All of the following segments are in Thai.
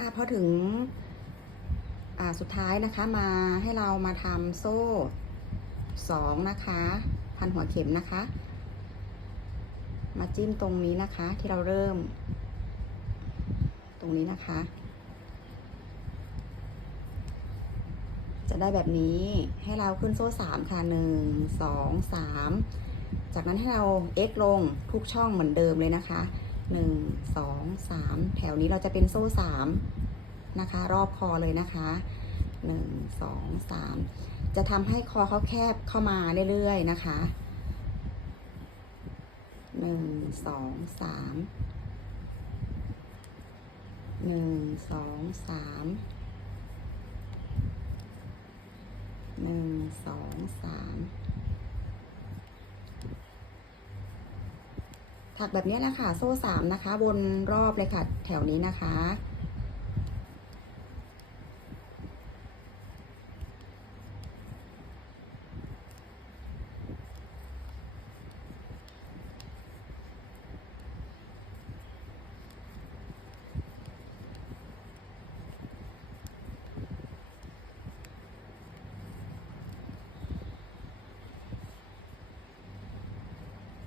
ค่ะพอถึงอ่าสุดท้ายนะคะมาให้เรามาทำโซ่สองนะคะ พันหัวเข็มนะคะ มาจิ้มตรงนี้นะคะที่เราเริ่ม ตรงนี้นะคะ จะได้แบบนี้ให้เราขึ้นโซ่สามค่ะหนึ่งสองสามจากนั้นให้เรา x ลงทุกช่องเหมือนเดิมเลยนะคะ หนึ่งสองสามแถวนี้เราจะเป็นโซ่สามนะคะ รอบคอเลยนะคะหนึ่งสองสามจะทำให้คอเขาแคบเข้ามาเรื่อยๆนะคะหนึ่งสองสามหนึ่งสองสามหนึ่งสองสาม ถักแบบนี้นะคะ โซ่สามนะคะบนรอบเลยค่ะ แถวนี้นะคะ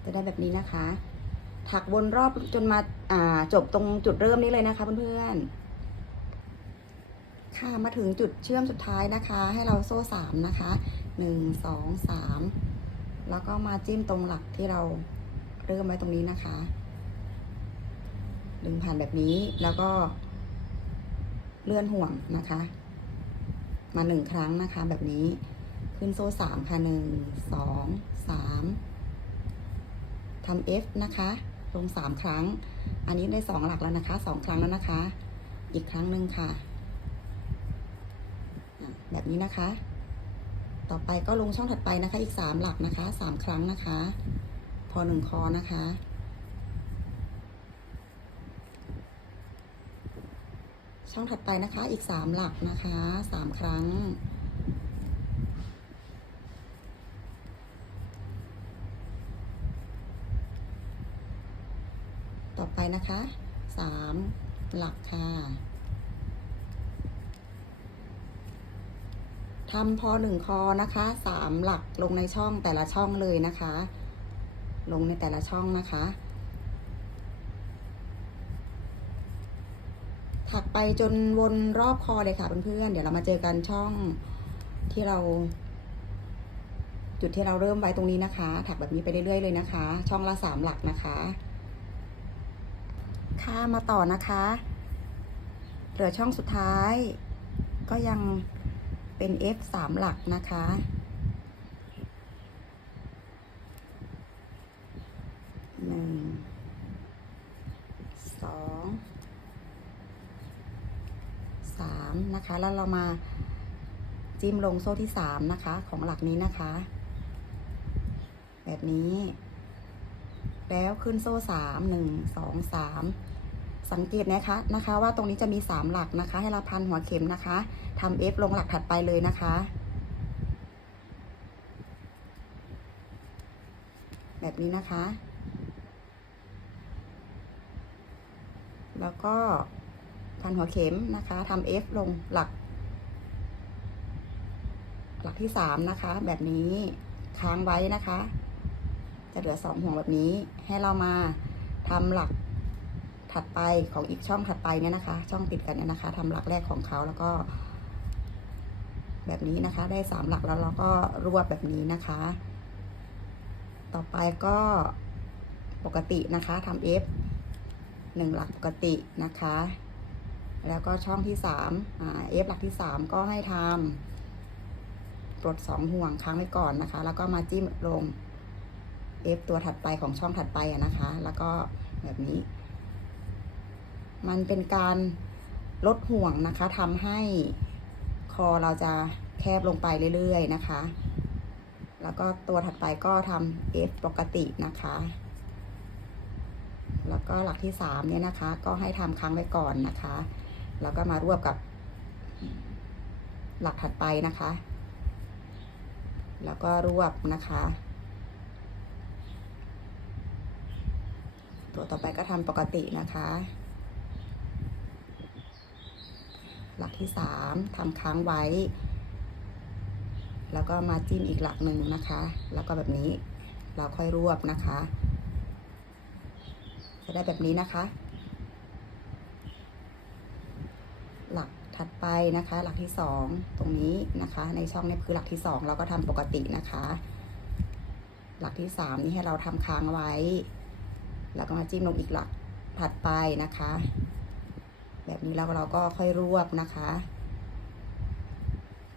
จะได้แบบนี้นะคะ ถักวนรอบจนมาอ่าจบตรงจุดเริ่มนี้เลยนะคะเพื่อนๆ ค่ะมาถึงจุดเชื่อมสุดท้ายนะคะ ให้เราโซ่สามนะคะหนึ่งสองสามแล้วก็มาจิ้มตรงหลักที่เราเริ่มไว้ตรงนี้นะคะ ดึงผ่านแบบนี้แล้วก็เลื่อนห่วงนะคะ มาหนึ่งครั้งนะคะ แบบนี้ขึ้นโซ่สามค่ะหนึ่งสองสามทำ F นะคะ ลงสามครั้ง อันนี้ได้สองหลักแล้วนะคะสองครั้งแล้วนะคะ อีกครั้งหนึ่งค่ะ แบบนี้นะคะ ต่อไปก็ลงช่องถัดไปนะคะ อีกสามหลักนะคะสามครั้งนะคะ พอหนึ่งคอนะคะช่องถัดไปนะคะอีกสามหลักนะคะสามครั้ง ต่ อไปนะคะสามหลักค่ะทำพอหนึ่งคอนะคะสามหลักลงในช่องแต่ละช่องเลยนะคะ ลงในแต่ละช่องนะคะ ถักไปจนวนรอบคอเลยค่ะเพื่อนๆเดี๋ยวเรามาเจอกันช่องที่เราจุดที่เราเริ่มไว้ตรงนี้นะคะ ถักแบบนี้ไปเรื่อยๆเลยนะคะ ช่องละสามหลักนะคะ ค่ะมาต่อนะคะ เหลือช่องสุดท้าย ก็ยังเป็น F สามหลักนะคะ หนึ่ง สอง สามนะคะ แล้วเรามาจิ้มลงโซ่ที่สามนะคะ ของหลักนี้นะคะ แบบนี้ แล้วขึ้นโซ่สามหนึ่งสองสามสังเกตนะคะนะคะ ว่าตรงนี้จะมีสามหลักนะคะ ให้เราพันหัวเข็มนะคะทำ F ลงหลักถัดไปเลยนะคะ แบบนี้นะคะ แล้วก็พันหัวเข็มนะคะทำ F ลงหลัก หลักที่สามนะคะ แบบนี้ค้างไว้นะคะ จะเหลือสองห่วงแบบนี้ ให้เรามาทำหลักถัดไปของอีกช่องถัดไปเนี่ยนะคะ ช่องติดกันเนี่ยนะคะทำหลักแรกของเขาแล้วก็ แบบนี้นะคะ ได้สามหลักแล้วเราก็รวบแบบนี้นะคะ ต่อไปก็ปกตินะคะทำ F หนึ่งหลักปกตินะคะ แล้วก็ช่องที่สามอ่า F หลักที่สามก็ให้ทำปลดสองห่วงค้างไว้ก่อนนะคะ แล้วก็มาจิ้มลง F ตัวถัดไปของช่องถัดไปนะคะ แล้วก็แบบนี้ มันเป็นการลดห่วงนะคะทำให้คอเราจะแคบลงไปเรื่อยๆนะคะ แล้วก็ตัวถัดไปก็ทำ F ปกตินะคะ แล้วก็หลักที่สามเนี่ยนะคะ ก็ให้ทำค้างไว้ก่อนนะคะ แล้วก็มารวบกับหลักถัดไปนะคะ แล้วก็รวบนะคะ ตัวต่อไปก็ทำปกตินะคะ หลักที่สามทำค้างไว้ แล้วก็มาจิ้มอีกหลักหนึ่งนะคะ แล้วก็แบบนี้เราค่อยรวบนะคะ จะได้แบบนี้นะคะ หลักถัดไปนะคะ หลักที่สองตรงนี้นะคะ ในช่องนี้คือหลักที่สองเราก็ทำปกตินะคะ หลักที่สามนี่ให้เราทำค้างไว้ แล้วก็มาจิ้มลงอีกหลักถัดไปนะคะ แบบนี้แล้วเราก็ค่อยรวบนะคะ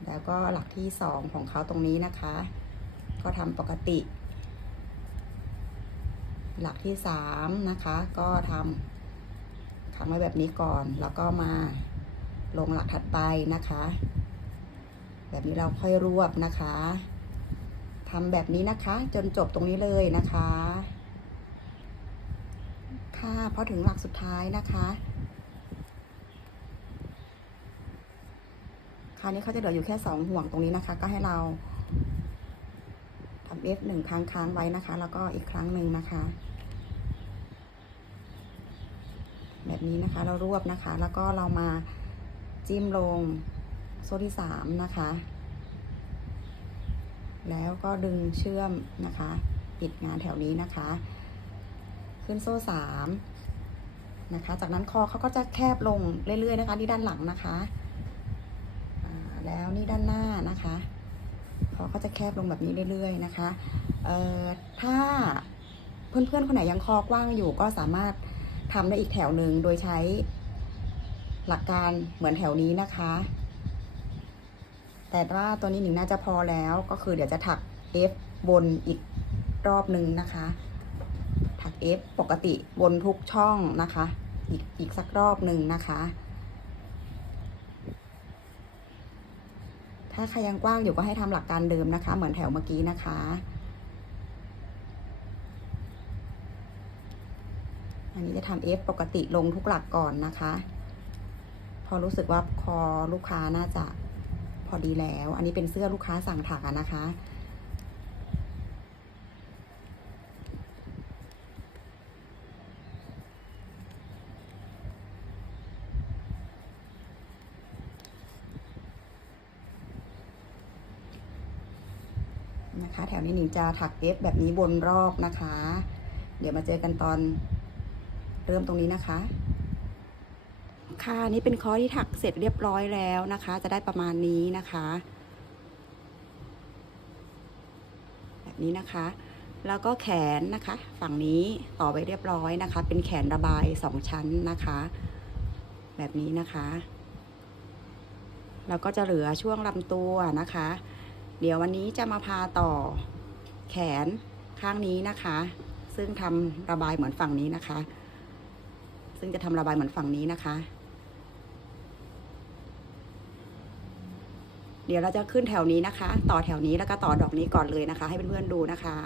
แล้วก็หลักที่สองของเขาตรงนี้นะคะ ก็ทำปกติ หลักที่สามนะคะ ก็ทำค้างไว้แบบนี้ก่อน แล้วก็มาลงหลักถัดไปนะคะ แบบนี้เราค่อยรวบนะคะทำแบบนี้นะคะ จนจบตรงนี้เลยนะคะ ค่ะพอถึงหลักสุดท้ายนะคะคราวนี้เขาจะเหลืออยู่แค่สองห่วงตรงนี้นะคะ ก็ให้เราทำ F หนึ่งครั้งค้างไว้นะคะ แล้วก็อีกครั้งหนึ่งนะคะ แบบนี้นะคะเรารวบนะคะ แล้วก็เรามาจิ้มลงโซ่ที่สามนะคะ แล้วก็ดึงเชื่อมนะคะ ปิดงานแถวนี้นะคะ ขึ้นโซ่สามนะคะ จากนั้นคอเขาก็จะแคบลงเรื่อยๆนะคะที่ด้านหลังนะคะแล้วนี่ด้านหน้านะคะคอเขาจะแคบลงแบบนี้เรื่อยๆนะคะเอ่อถ้าเพื่อนๆคนไหนยังคอกว้างอยู่ก็สามารถทำได้อีกแถวหนึ่งโดยใช้หลักการเหมือนแถวนี้นะคะ แต่ว่าตัวนี้หนิงน่าจะพอแล้วก็คือเดี๋ยวจะถัก F บนอีกรอบหนึ่งนะคะ F ปกติบนทุกช่องนะคะ อีกอีกสักรอบหนึ่งนะคะ ถ้าใครยังกว้างอยู่ก็ให้ทำหลักการเดิมนะคะ เหมือนแถวเมื่อกี้นะคะอันนี้จะทำ F ปกติลงทุกหลักก่อนนะคะ พอรู้สึกว่าคอลูกค้าน่าจะพอดีแล้ว อันนี้เป็นเสื้อลูกค้าสั่งถักนะคะ นะคะ แถวนี้หนิงจะถักเอฟแบบนี้วนรอบนะคะ เดี๋ยวมาเจอกันตอนเริ่มตรงนี้นะคะ ค่ะนี่เป็นคอที่ถักเสร็จเรียบร้อยแล้วนะคะ จะได้ประมาณนี้นะคะ แบบนี้นะคะ แล้วก็แขนนะคะ ฝั่งนี้ต่อไปเรียบร้อยนะคะ เป็นแขนระบายสองชั้นนะคะ แบบนี้นะคะแล้วก็จะเหลือช่วงลำตัวนะคะ เดี๋ยววันนี้จะมาพาต่อแขนข้างนี้นะคะ ซึ่งทำระบายเหมือนฝั่งนี้นะคะ ซึ่งจะทำระบายเหมือนฝั่งนี้นะคะ เดี๋ยวเราจะขึ้นแถวนี้นะคะ ต่อแถวนี้แล้วก็ต่อดอกนี้ก่อนเลยนะคะ ให้เพื่อนๆดูนะคะ